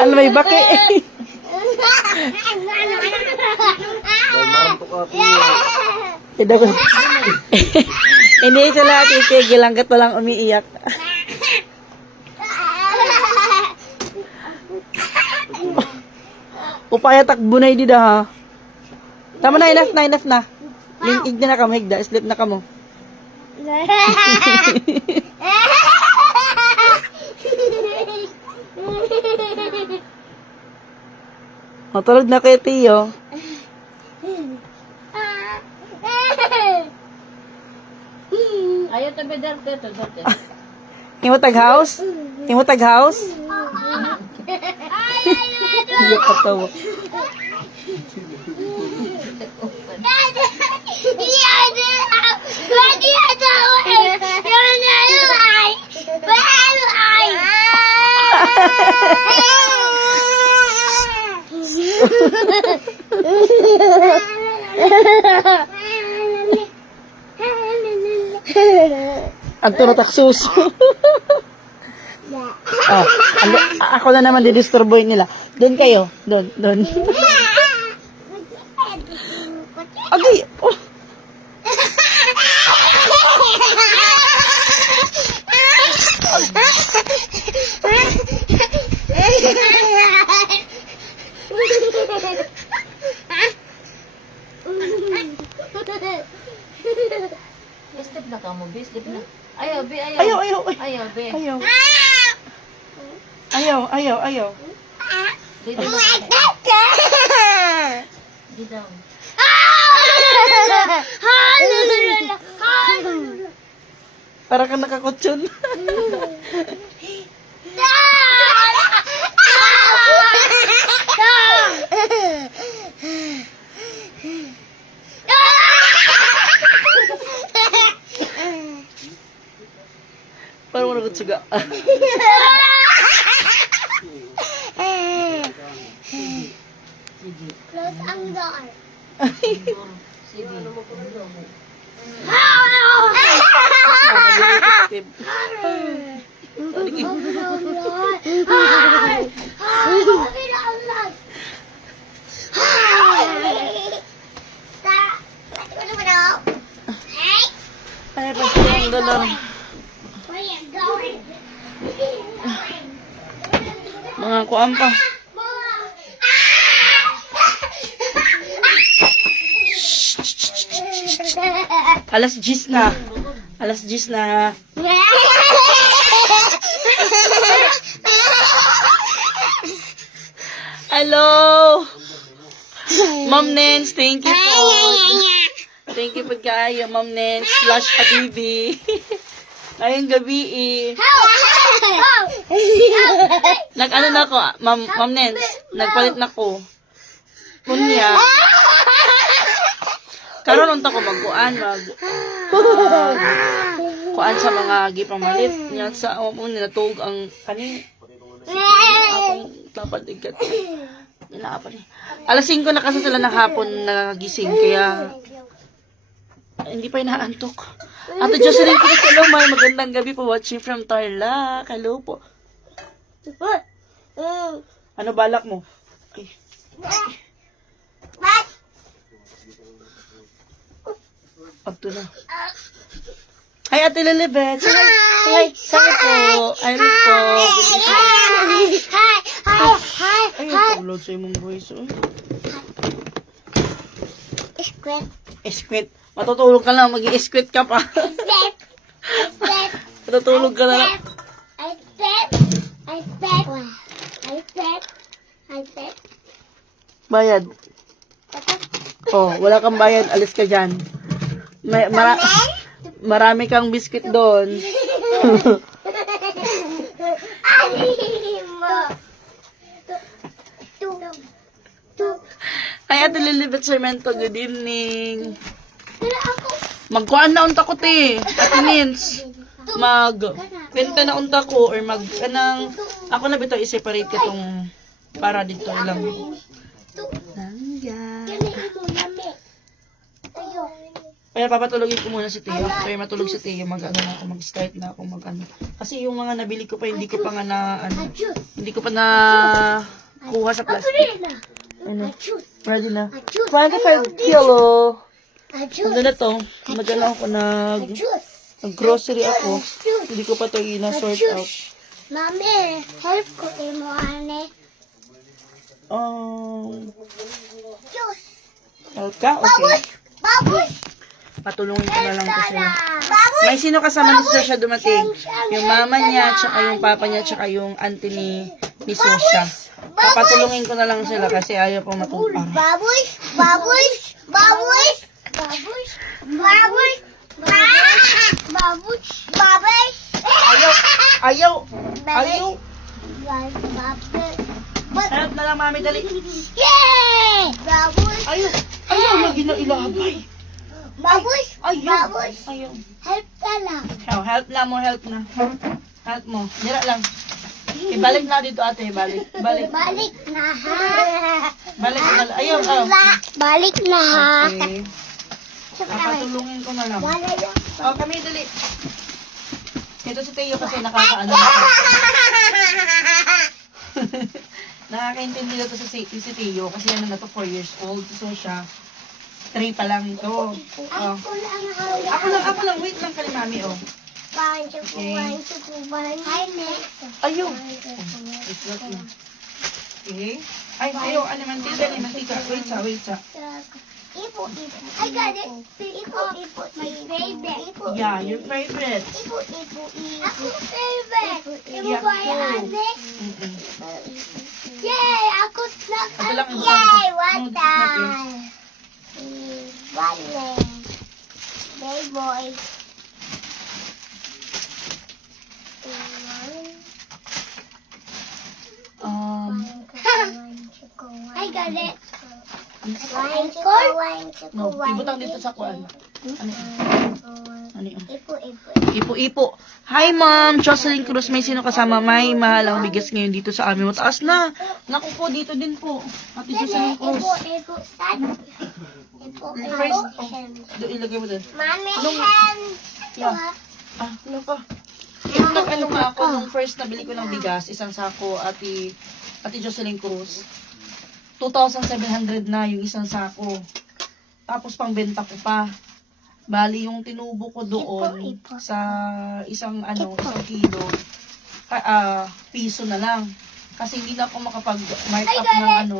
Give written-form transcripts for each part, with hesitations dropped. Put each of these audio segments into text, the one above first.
Ano may baki? Hindi sa lahat itigil hanggat walang umiiyak. Upaya takbo na hindi ha. Tama na, enough na. Lingig na kamo, higda, sleep na kamo. Matulog na kayo, Tiyo. Ayaw tabi darte to, darte. Himutag house? Himutag house? Hindi ka tawa. Ang tunatak suso. Ako na naman didisturboy nila. Doon kayo. Doon. Okay. Oh. Step na ka mo, be, step na. Ayaw, be, ayaw. Ayaw. Ayaw, be. Ayaw. Dito mo. Dito. Para ka nakakutsyon. Parang mo nakutsuga. Close ang door. Sige. Ay, pasti ang dolor. Where you going? Mga kuam pa. Alas 10 na. Alas 10 na. Hello. Ma'am Nens, thank you po. Thank you po kayo, Ma'am Nens, /Habibi. Ngayong gabi nag-ano na ako, Ma'am Nens, nagpalit na ko. Kunya. Karon unta ko magkuan kuan sa mga gipamalit niya sa mo nilatog ang kani akong tapad igat inaapa ni alas 5 na kasi sila ng hapon nagising kaya hindi pa inaantok. Ato Jocelyn ko sa may magandang gabi po watching from Tarlac. Hello po. Ano balak mo? Ay. Pagto na. Hi, Ate Lilibet. Hi po. Irene po. Ay, upload sa imong voice. Esquit. Matutulog ka lang. Mag-i-esquit ka pa. Matutulog ka na lang. Bayad. Oh, wala kang bayad. Alis ka dyan. Marami kang biscuit doon. Ay, Ate Lilibet Sarmento, good evening. Magkuhan na unta ko, te. Ate Nins. Kwenta na unta ko or ako na bitaw i-separate itong para dito lang. Langga. Kaya papatulogin ko muna si Teo. After matulog si Teo, mag-start na ako mag-ano. Kasi yung mga nabili ko pa, hindi ko pa nga na, hindi ko pa na kuha sa plastic. Ano? Ready na. 25 kilo. Ano na to? Magana ako nag-grocery ako. Hindi ko pa to ina-sort out. Mami, help ko mo, ane. Juice. Help ka? Okay. Baboy. Patulungin ko na lang to sila. May sino kasama ni Sosya dumating? Yung mama niya, tsaka yung papa niya, tsaka yung auntie ni Sosya. Papatulungin ko na lang sila kasi ayaw pang matupar. Baboy. Baboy. Baboy. Baboy. Baboy. Baboy. Baboy. Ayaw! Ayaw! Ayaw! Baboy. Help na lang, mami, dali. Yay! Baboy. Ayaw! Ayaw! Lagi na ilabay. Baboy. Ayaw! Baboy. Ayaw! Help ka lang. Oh, help na mo, help na. Help mo. Dira lang. Ibalik na dito, ate. Balik. Balik. Balik na ha. Balik na. Ayaw, ayaw. Balik na ha. Okay. Papatulungin ko na lang. Wala yan. Oh, kami, dali. Ito si Teo kasi nakakaano. Nakakaintindi na to si Teo kasi ano na to, 4 years old. So siya, 3 pa lang ito. Oh. Ako lang Ako lang, wait lang kay mami, oh. Hi, next. Ayaw. Wait lang. Okay. Ay, ayaw, mantika. Wait sa. Ipo. I got it. Ipo. My favorite. Yeah, your favorite. Ipo. Ako favorite. Ipo ba yan, ate? Mm-mm. Yay! Ako na. Ito lang, ito lang. Yay! No, What this is not yours. Wale. Baby boy. I got it. No, ibutang dito sa kuan. Ano yun? Ipo. Hi, Ma'am. Jocelyn Cruz, may sino kasama? May mahal ang bigas ngayon dito sa amin. Mataas na. Naku po, dito din po. Ate Jocelyn Cruz. Ipo. First, ilagay mo din. Mami, Anong- hand. Yeah. Ano pa? Yung nag-ano nga ako, nung first nabili ko ng bigas, isang sako, Ate Jocelyn Cruz. 2,700 na yung isang sako. Tapos pangbenta ko pa. Bali, yung tinubo ko doon Ipo. sa isang kilo, piso na lang. Kasi hindi na ako makapag-mark up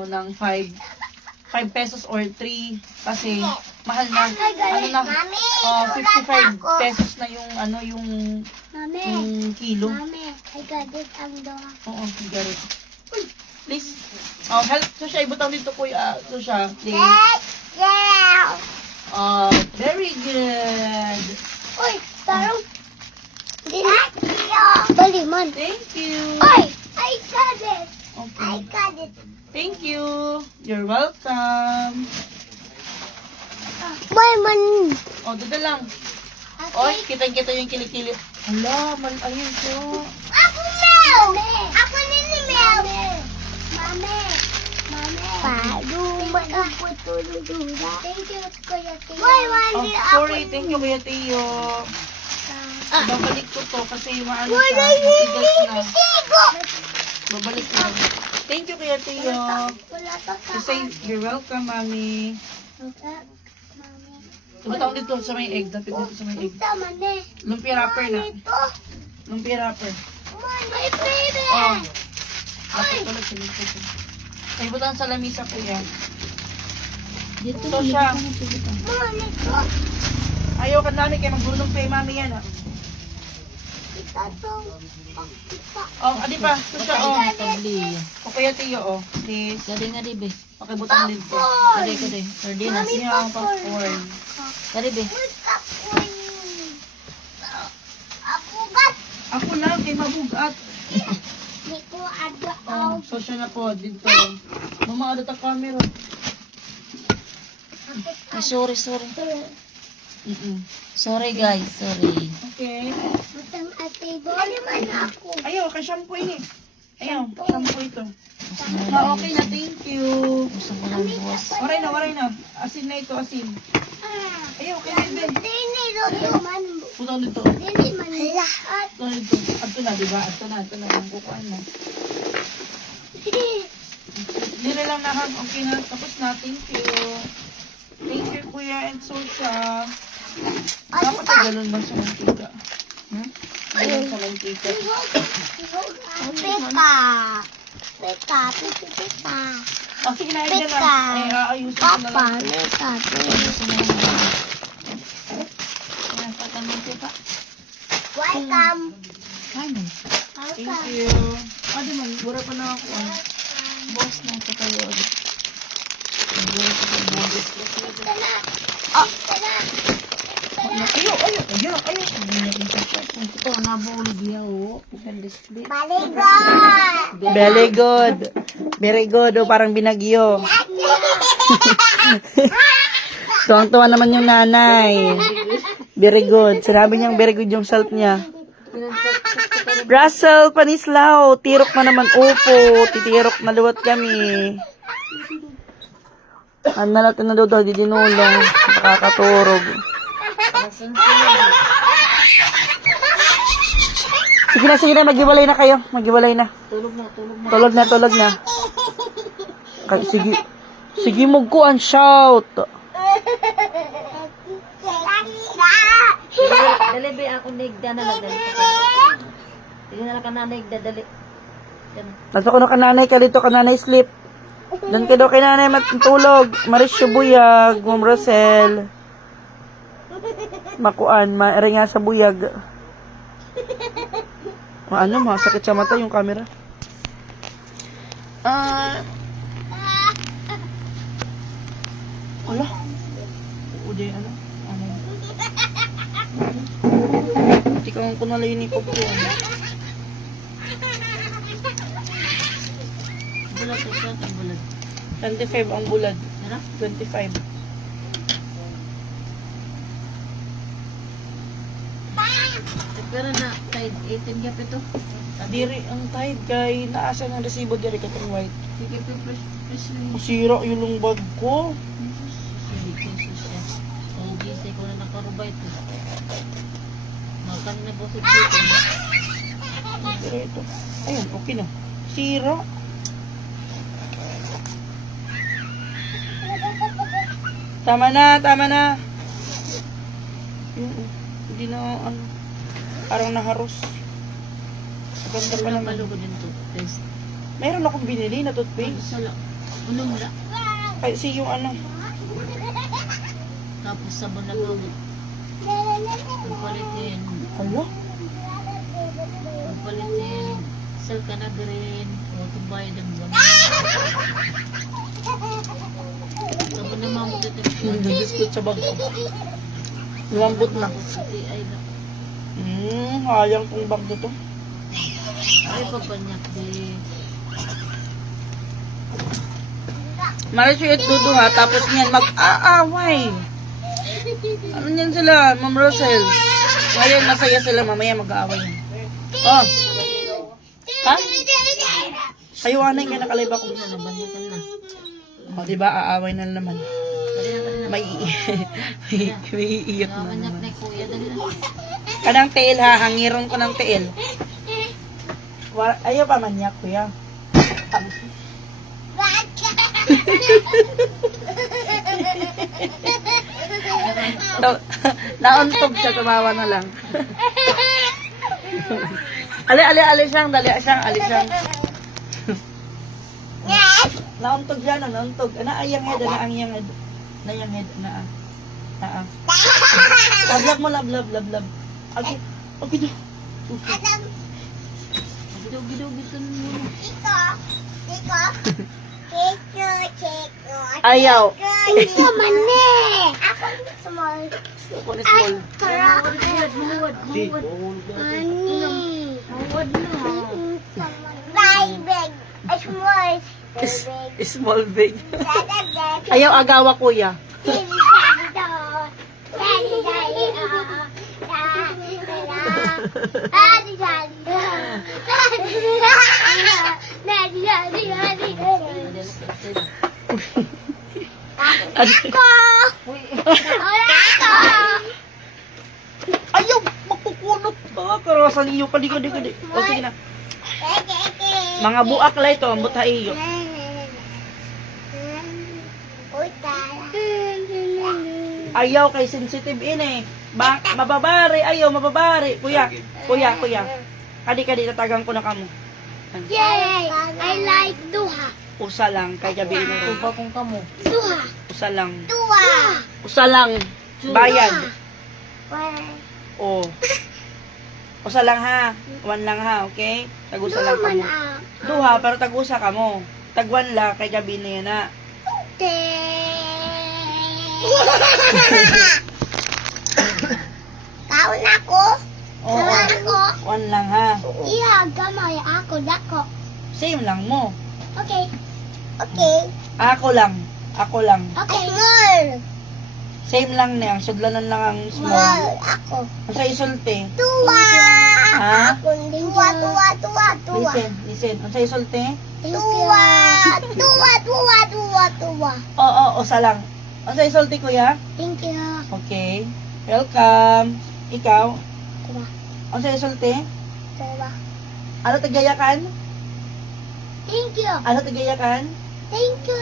ng 5 pesos or 3 kasi mahal na. Ano na, Mami, 55 pesos na yung Mami, kilo. Mami, I got it ang doha. Oo, garit. Please. Oh, help. So siya, ibutang dito kuya. So siya, please. Yeah. Oh, very good. Uy, tarong. Baliman. Thank you. Uy, I got it. Okay. I got it. Thank you. You're welcome. Baliman. Oh, dito lang. Oy, kitang-kita yung kilikili. Hala, ayun so. Ako, Mel. Ako nini, Mel. Mami. Paano magputuludura? Thank you, Kuya Tio. Oh, sorry. Thank you, Kuya Tio. Babalik ko to kasi maano siya. Matigas na. Babalik ko. Thank you, Kuya Tio. Wala pa To say, you're welcome, Mami. Tumataw dito sa may egg. Dapat dito sa may egg. Tama na. Lumpia wrapper na. Ito. Lumpia wrapper. My favorite. Oh. Dapat tulad sa dito. Ay, butang sa lamisa ko yan. Dito siya. Mami ko. Ayaw ka namin kayo magbulong kay Mami yan. Ito tong. Oh, adi pa. Ito siya, oh. O Kuya Tio, oh. Please. Kade nga di be. Okay, butang dito. Kade. Sardinas. Yan, popcorn. Kade be. Apugat. Ako lang, kay mabugat. Di ko ada. Oh, so siya na po, dito. Mama, ada ta camera. Ay, sorry. Sorry guys, sorry. Okay. Butang ate. Baliman ako. Ayaw, kay shampoo ini. Ayaw, shampoo ito. Okay na, thank you. Gusto ko ng buwas. Waray na. Asin na ito, asin. Ayaw, kaya hindi. Dini, lutuman mo. Punta dito. Dini, manlahat. Punta dito. Ato na, diba? Ato na. Ang kukuhan na. Hindi na lang nahag. Okay na. Tapos na. Thank you. Thank you, Kuya and Susha. Dapat ay galon lang sa mantika. Hmm? Galon sa mantika. Pika. Pika, pika, pika. Oh, sige na, yun na. Pika. Ay, aayusin ko na Papa, lang. pika, pika. Ayan, patamin ko pa. Welcome. Ano? Thank you. Ah, di man. Wala pa na ako. Boss na ito kayo. Ito, nabulog yan, oh. Open display. Baligot. Very good. Very good. Oh, parang binagyo. Tuwang-tuwa naman yung nanay. Very good. Sinabi niyang very good yung salt niya. Russell, Panislaw. Tirok na naman. Opo. Titirok na luwat kami. Ano na natin na daw, di dinulong. Nakakaturog. Sige na, maghiwalay na kayo. Maghiwalay na. Tulog na. Sige. Sige, magkuhan, shout. Dali, be, ako naigda na lang. Dali na lang ka na naigda, dali. Yan. Nasa ko na kananay ka dito, kananay sleep. Doon ka daw kay nanay matutulog. Marisyo Buyag, Ma'am Rosel. Makuan, maari nga sa buyag. Ano, masakit sa mata yung camera. Wala. Ude, ano? Tikaw ko na lang yun ko. Bulat ito, ang bulat. 25 ang bulad. Ano? 25. Pero na, tide 18 gap ito. Diri ang tide kay naasa ng resibo diri katong white. Sige, press rin. Sira yung bag ko. Sige, siya. Ang gisay ko na nakarubay ito. Makan na po si Tito. Pero ito. Ayun, okay na. Sira. Tama na. Hindi na, ano, parang naharos. Ganda pa Wala naman. malugo din ito. Test. Mayroon akong binili na toothpaste. Sala. Unong wala. Kasi yung ano, Tapos sabon na gamot. Pagpalitin. hala? Pagpalitin. Sal ka na green. O tumbay ng gamot. Sabon na mamot ito. Yung biscuit sa bag ko. Lumambot na. Puti ay na. Hayang tong bag na to. Ay pagpanyak di. Marisyo at Dudu ha, tapos niyan mag-aaway. Ano niyan sila, Ma'am Rosel? Ngayon masaya sila, mamaya mag-aaway. Oh. Ha? Kayo anay nga nakalive ako. Hindi na nabanyakan na. O, diba, aaway na naman. Dali na. May iiyak na Nabanyak naman. na kuya. Dali na. Kanang tail ha, hangiron ko ng tail. Ayaw pa manyak, kuya. Nauntog siya, tumawa na lang. Ali siyang, dali siyang. Nauntog siya, nauntog. Naayang head, naayang head, naa. Love mo, love. Okay daw. Gidaw-gidaw gusto mo. Ayaw. Ito man eh. Ako small. Kung small. Mahuwad. Ani. Mahuwad na. Big. Small. Small big. Ayaw agawa, kuya. Ako! Uy, Ayaw, makukunot ba? Karasan iyo, kadi. O, sige na. Mga buak la ito, ang buta iyo. Ayaw kay sensitive ini. Mababari, ayaw, mababari. Kuya. Kadi, tatagang ko na kamo. Yay! I like duha. Usa lang, kay gabi na rin. Tuba kung kamo. Duha. Usa lang. Duha. Usa lang. Bayad. Oh. Usa lang ha. One lang ha, okay? Tag-usa lang kamo. Duha, pero tag-usa kamo. Tag-one lang, kay gabi na yan na. Kaon ako. Oo. Ako. One lang ha. Iya, gamay ako dako. Same lang mo. Okay. Okay. Ako lang. Okay. Small. Same lang na. Sudlanan lang ang Small. small. Ako. Ang sa isulti. Tuwa. Ha? Tuwa. Listen. Ang sa isulti? Tuwa. Oo, usa lang. Ang sa isulti, kuya? Thank you. Okay. Welcome. Ikaw? Tuwa. Ang sa isulti? Tuwa. Ano tagayakan? Thank you. Ano tagayakan? Thank you.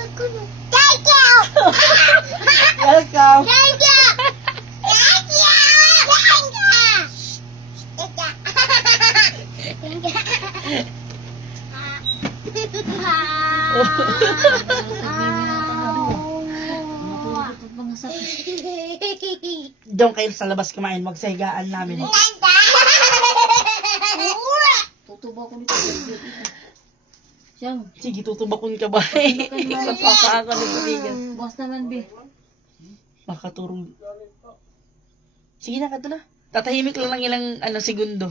Thank you. Welcome. Thank you. Thank you. Thank you. Matulog mga sakit. Doon kayo sa labas kumain. Magsahigaan namin. Tutubo ko nito. Siyang. Sige, tutubakon ka ba? Kapaka ako ng kaibigan. Bukas naman, Bi. Makaturong. Sige na, kato na. Tatahimik lang ng ilang segundo.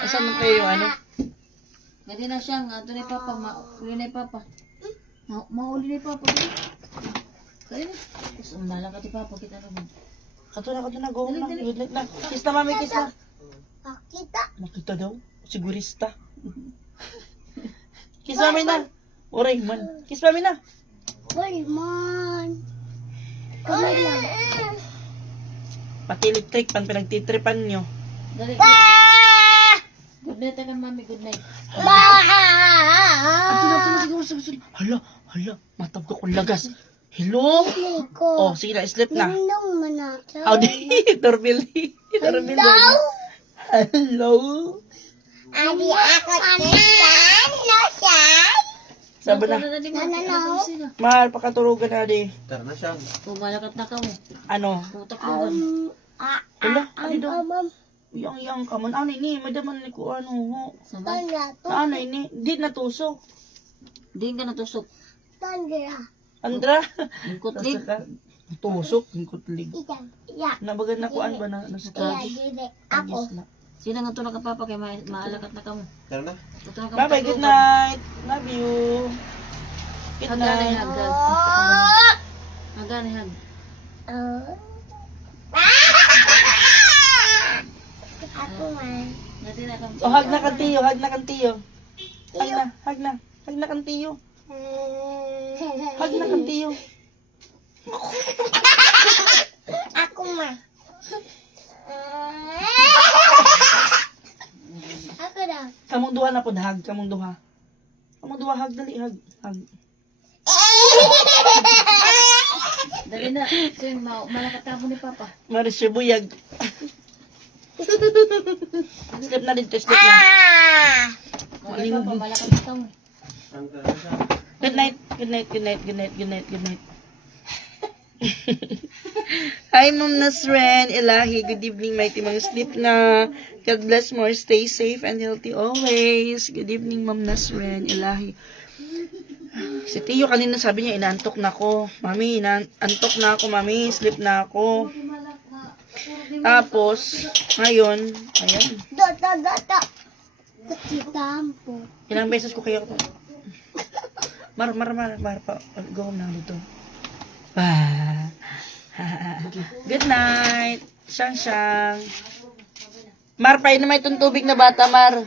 Asan mo kayo yung Gadi na siyang. Ato ni Papa. Mauli na yung Papa. Mauli na yung Papa. Kaya na. Tapos umalang ka ti Papa. Kita naman. Kato na. Go na. Good night na. Kiss na, mami. Kiss na. Kita. Nakita daw. Sigurista. Kiss mami na. Oray man. Kiss mami na. Pulmon. Kamay lang. Pati electric pan pinagtitripan nyo. Dali. Good night ka mami. Good night. Siguro. Hala. Matab ka kung lagas. Hello? Oh, sige na. Sleep na. Nung manakaw. How di? Doorbell. Hello? Adi ako tisan. No, siya. Sabi na. Mahal, pakaturugan na di. Tara na siya. Pumalakat na ka mo. Ano? Putak mo. Hala, ano daw? Yang ka man. Ano ini? Madaman ni ko ano. Sama. Ano ini? Di natusok. Di ka natusok. Andra? Ang kutlig. Tusok. Yung kutlig. Ya. Nabagan na kuan ba na sa Ako. Sino nga ito nakapapa kay maalakat na ka mo. Tara na. Bye-bye. Good night. Love you. Good Haganay night. hagdan. Haganay hag. Ako man. Nati na kang. Oh, hag na kan tiyo. Hag na kan tiyo. Hag na kan tiyo. Hag na kan tiyo. Ako man. Ako daw. Kamong duha na pod hag. Kamong duha. Hag. Dali. Hag. Dali na. Sing malakat ka mo ni Papa. Marisyo buyag. Sleep na dito. Sleep na. Dali Papa malakat na ka mo. Tara na siya. Good night. Hi, Ma'am Nasren. Ilahi. Good evening, mighty mga sleep na. God bless more. Stay safe and healthy always. Good evening, Ma'am Nasren. Ilahi. Si Tiyo kanina sabi niya, inaantok na ako. Mami, inaantok na ako, Mami. Sleep na ako. Tapos, ngayon, ayan. Dota. Kutitampo. Ilang beses ko kaya ako. Mar, pa. Go home na dito. Good night. Siyang. Mar, pain na may itong tubig na bata, Mar.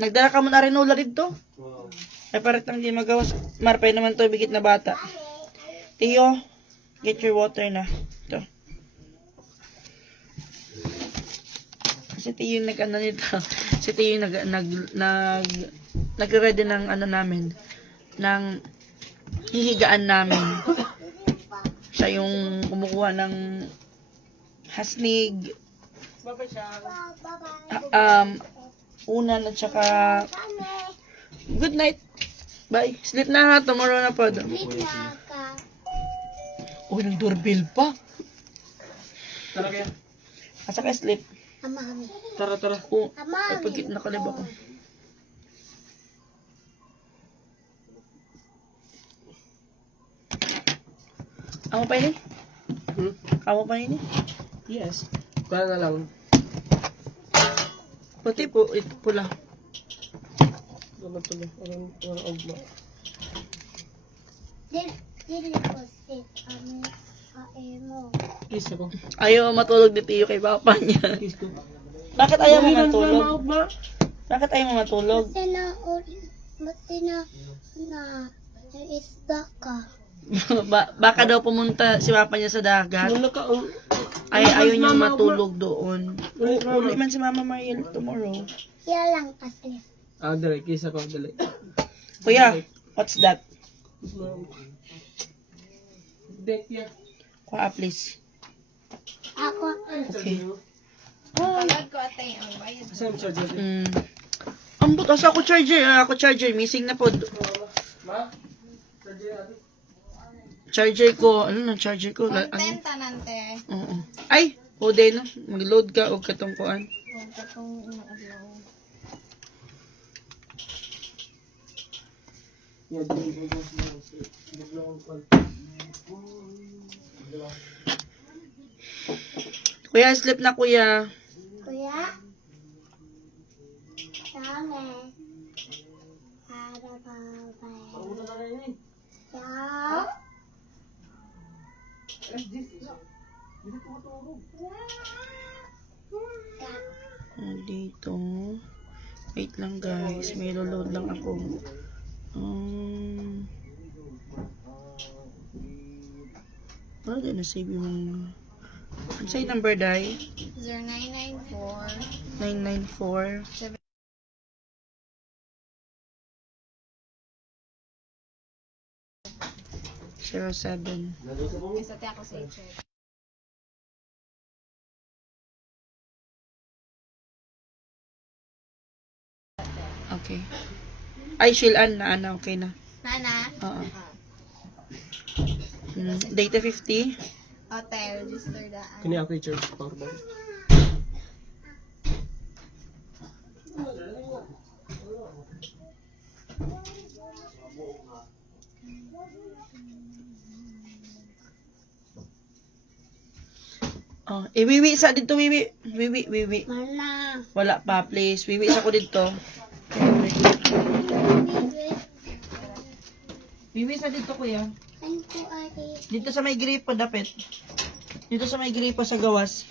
Nagdala ka mo na rin ula dito. Ay, parit lang di magawas. Mar, pain naman tubig na bata. Tiyo, get your water na. Ito. Si Tiyo yung nag-ano nito. Si Tiyo yung nag-ready ng ano namin. Ng hihigaan namin. Siya yung kumukuha ng hasnig. Unan at saka good night. Bye. Sleep na ha. Tomorrow na po. Uy, ng doorbell pa. Tara kaya. At saka sleep. Tara. Oo. Kapag nakalib ako. Amo pa ini? Amo pa ini? Yes. Kaya na lang. Puti po, ito pula. Dapat tuloy. Orang ogma. Kiss ako. Ayaw matulog ni Tiyo kay papa niya. Kiss ko. Bakit ayaw mo Uy, matulog? ogma. Bakit ayaw mo matulog? Baka daw pumunta si papa niya sa dagat. Wala ka. Ay, ayaw niya matulog doon. Uli man si Mama Mariel tomorrow. Dali. Kiss ako. Dali. Kuya, what's that? Dek ya. Kuha, please. Okay. Saan charger? Ambot, asa ako charger? Ako charger, missing na pod. Ma? Charger natin. Charger ko, ano na charger ko? Ano? Oo. Ay, ode no. Mag-load ka o katungkuan. Yeah, Kuya, sleep na kuya. Dito. Wait lang guys, may load lang ako. Ano din na-save yung... Ano sa'yo number, Day? 994 07. Okay. Ay, Shilan na, Ana, okay na. Oo. Data 50. Kini ako i-charge power bank. Oh, wiwi sa dito, wiwi. Wiwi. Wala pa, please. Wiwi sa ko dito. Wiwi sa dito, kuya. Dito sa may gripo, dapit. Dito sa may gripo sa gawas.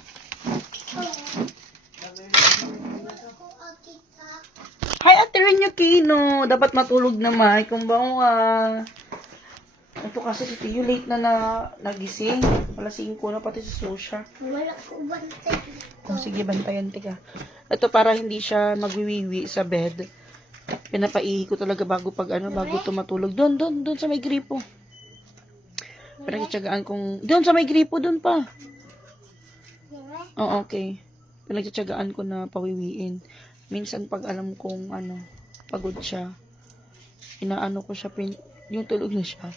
Hi, Ate Renyo Kino. Dapat matulog na, May. Kumbawa. Ito kasi si Tiyo late na nagising. Wala 5 na pati sa susya. Oh, sige, bantayan tika. Ito para hindi siya magwiwiwi sa bed. Pinapaihi ko talaga bago tumatulog. Doon sa may gripo. Pinagtsagaan kong, doon sa may gripo, doon pa. Oh, okay. Pinagtsagaan ko na pawiwiin. Minsan pag alam kong pagod siya, inaano ko siya, yung tulog na siya.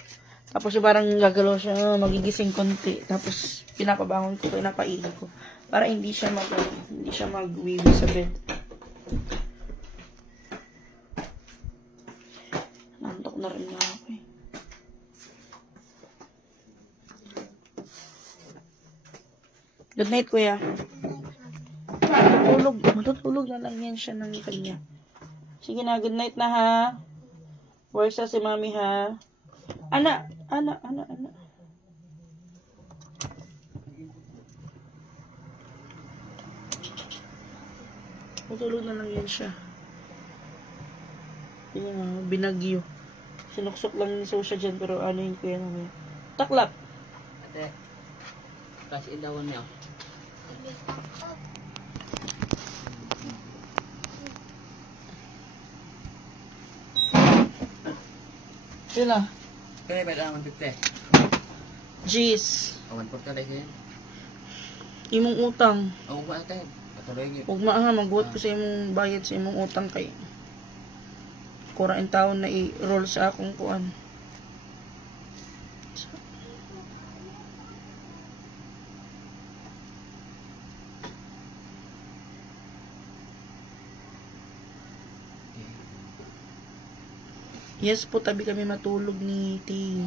Tapos parang gagalaw siya, magigising konti. Tapos pinapabangon ko, pinapaihi ko. Para hindi siya magwiwi sa bed. Nantok na rin ako eh. Good night, kuya. Matutulog na lang yan siya ng kanya. Sige na, good night na ha. Where's si mami ha? Ana. Matulog na lang yan siya. Yung binagyo. Sinuksok lang ni Sosya dyan, pero ano yung kuya namin. Taklap. Ate. Kasi ilawan niya. Sila. Kaya ba naman dito eh? Jeez. Awan po ka dahil. Imong utang. Oo ba ate? Patuloy niyo. Huwag maaha, magbuhat ko sa imong bayad sa imong utang kay kurang taon na i-roll sa akong kuan. Yes po, tabi kami matulog ni T.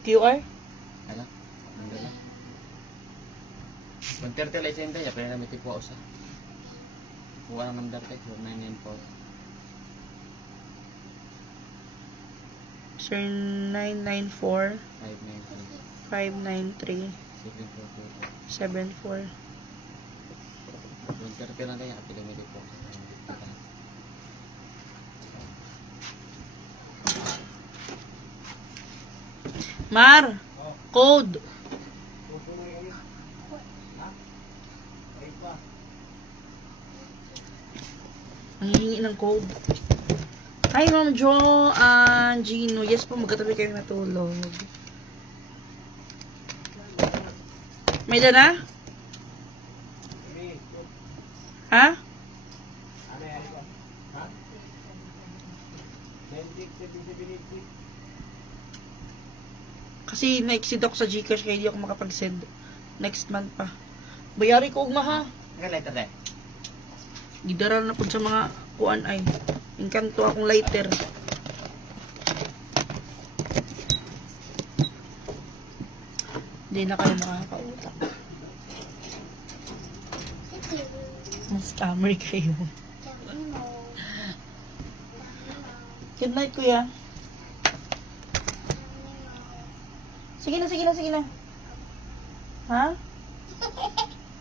QR? Ala. Nandala. Magterte lang siya ya, pero namin tipo usa. Kuha ng number kay 4994. Sir 994 593 593 744. 74. Magterte lang kaya, pili mo tipo. Mar! Code! Ang hihingi ng code. Hi, Ma'am Jo and Gino. Yes po, magkatabi kayo natulog. May dana? Ha? Kasi na-exceed ako sa Gcash kaya hindi ako makapag-send. Next month pa. Bayari ko ugma ha. Nga lighter dahil. Gidaral na po sa mga kuan ay. Inkanto akong lighter. Hindi na kayo makakautang. Mas scammer kayo. Good night, kuya. Sige na, sige na, sige na. Ha?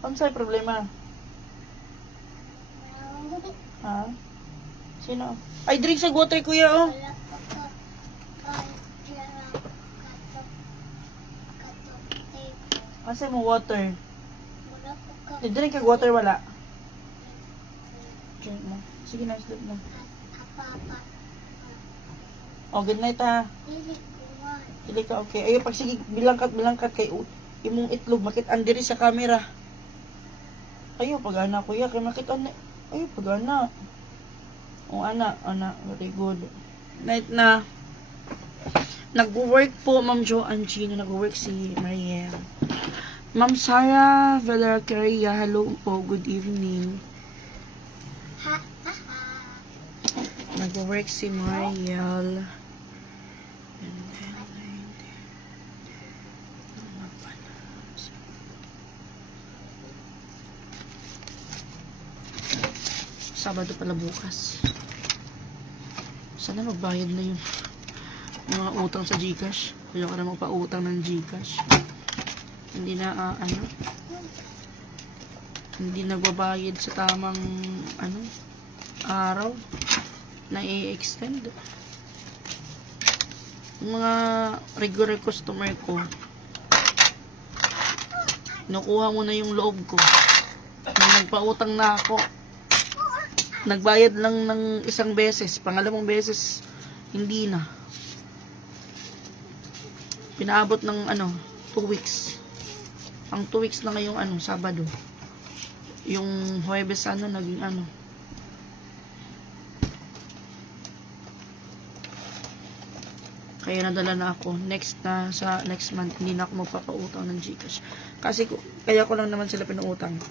Ano sa'yo problema? Ha? Sino? Ay, drink sa water, kuya, oh. Asa mo water? Drink ka water, wala. Drink mo. Sige na, sleep na. Oh, good night, ha. Dili ka, okay. Ayo, pag sige, bilangkat kay imong itlog, makit andiri sa camera. Ayo, pag-ana, kuya, kay makit ana. Ayo, pag-ana. O, ana, very good. Night na. Nag-work po, Ma'am Jo and Gino. Nag-work si Mariel. Ma'am Sarah Villarcaria, hello po, good evening. Nag-work si Mariel. And then, Sabado pala bukas. Sana magbayad na yun. Mga utang sa Gcash. Kaya ka na magpa-utang ng Gcash. Hindi na, hindi nagbabayad sa tamang, araw na i-extend. Yung mga regular customer ko, nakuha mo na yung loob ko. Nung nagpautang na ako, nagbayad lang ng isang beses, pangalawang beses, hindi na. Pinaabot ng 2 weeks. Ang 2 weeks na ngayong Sabado. Yung Huwebes naging Kaya nadala na ako. Sa next month, hindi na ako magpapautang ng Gcash. Kasi, kaya ko lang naman sila pinuutang.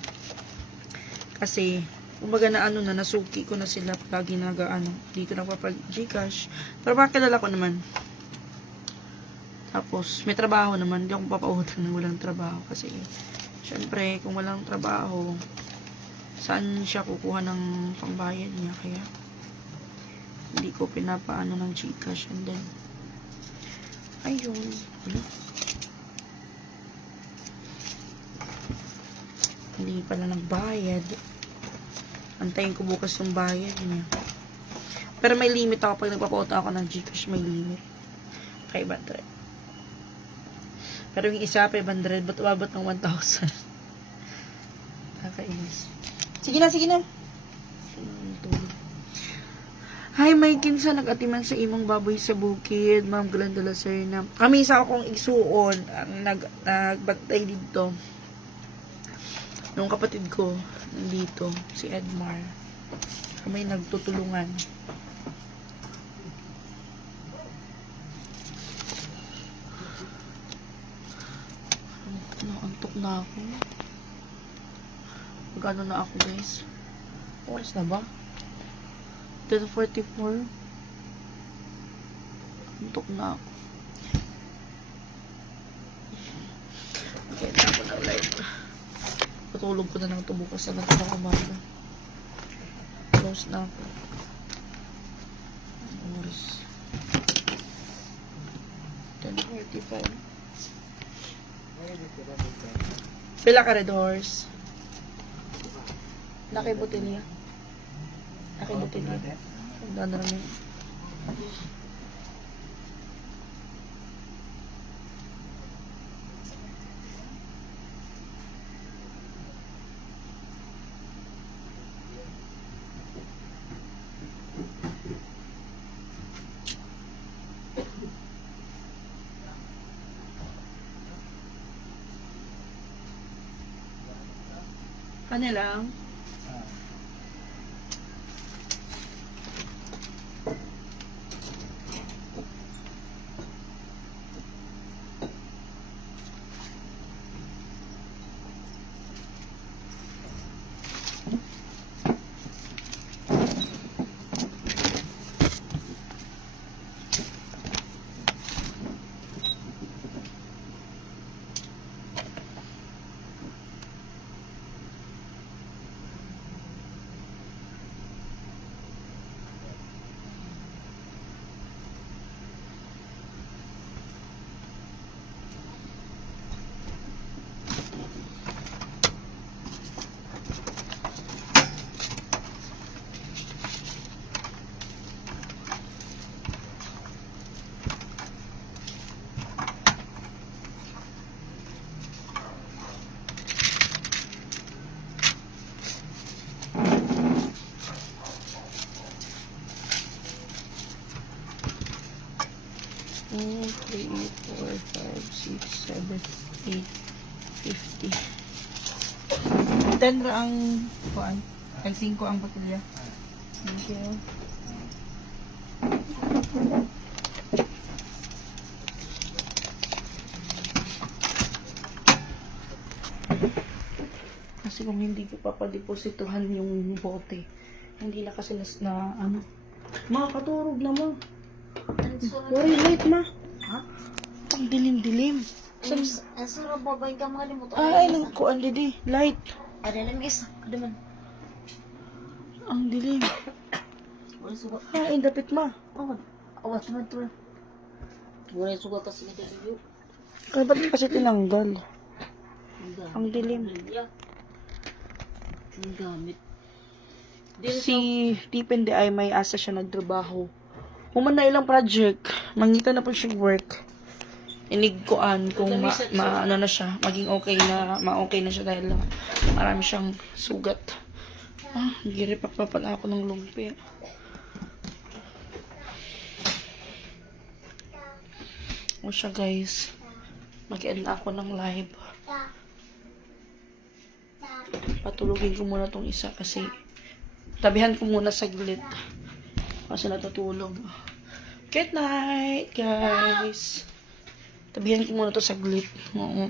Kasi, kumbaga nasuki ko na sila lagi dito nagpapag Gcash. Pero makilala ko naman. Tapos, may trabaho naman. Hindi ako papautang ng walang trabaho. Kasi, syempre, kung walang trabaho, saan siya kukuha ng pambayad niya? Kaya, hindi ko pinapaano ng Gcash. And then, ayun. Hindi pala nagbayad. Antayin ko bukas yung bayad niya. Pero may limit ako. Pag nagpapautang ako ng Gcash, may limit. 500. Pero yung isa, 500. Ba't umabot ng 1,000? Kakainis. Sige na, sige na. Hi, may kinsa nag-atiman sa imong baboy sa bukid, Ma'am Glandala Serna. Kami sa akong igsuon ang nagbantay dito. Nung kapatid ko, nandito, si Edmar. Kami nagtutulungan. Naantok na ako. Magkano na ako, guys? Oras na ba? 10:44. Antok na ako. Okay, tapos na light. Patulog ko na lang ito bukas na natin ang umaga. Close na ako. Oras. 10:45. Pila ka red horse? Nakibutin niya. Nakibutin niya. Ganda naman. Kanilang? Oh, 3, 4, 5, 6, 7, 8, 50. 10 ra ang kuan. Ay 5 ang botelya. Thank you. Kasi kung hindi ko papadepositohan yung bote, hindi na kasi na ano. Makakaturog na mo. Sorry, late ma. Ha? Ang dilim-dilim. Ang sarap babay ka mga limot. Ay, nang kuan didi. Light. Ada lang isa. Ada man. Ang dilim. Wala suga. Ay, dapit ma. Oh, awas naman to. Wala suga kasi nito iyo. Kaya ba't kasi tinanggal? Ang dilim. Ang gamit. Si Tipende ay may asa siya nagtrabaho. Human na ilang project. Mangita na po siya work. Inigkuan kung ano na siya. Maging okay na, ma-okay na siya dahil marami siyang sugat. Ah, giripak pa pala ako ng lumpia. O siya guys. Mag-end na ako ng live. Patulugin ko muna tong isa kasi tabihan ko muna saglit. Kasi natutulog. Good night, guys. Tabihan ko muna to saglit. Oo.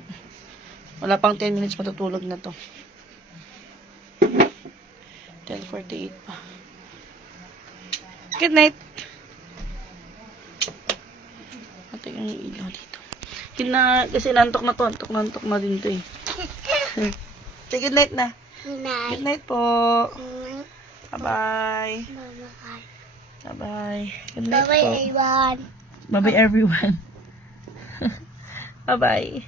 Wala pang 10 minutes matutulog na to. 10:48 pa. Good night. Ate yung ilaw dito. Kasi nantok na to. Nantok na din to eh. Say good night na. Good night po. Bye-bye. Bye-bye. Good night po. Bye-bye, everyone. Bye-bye, everyone. Bye-bye.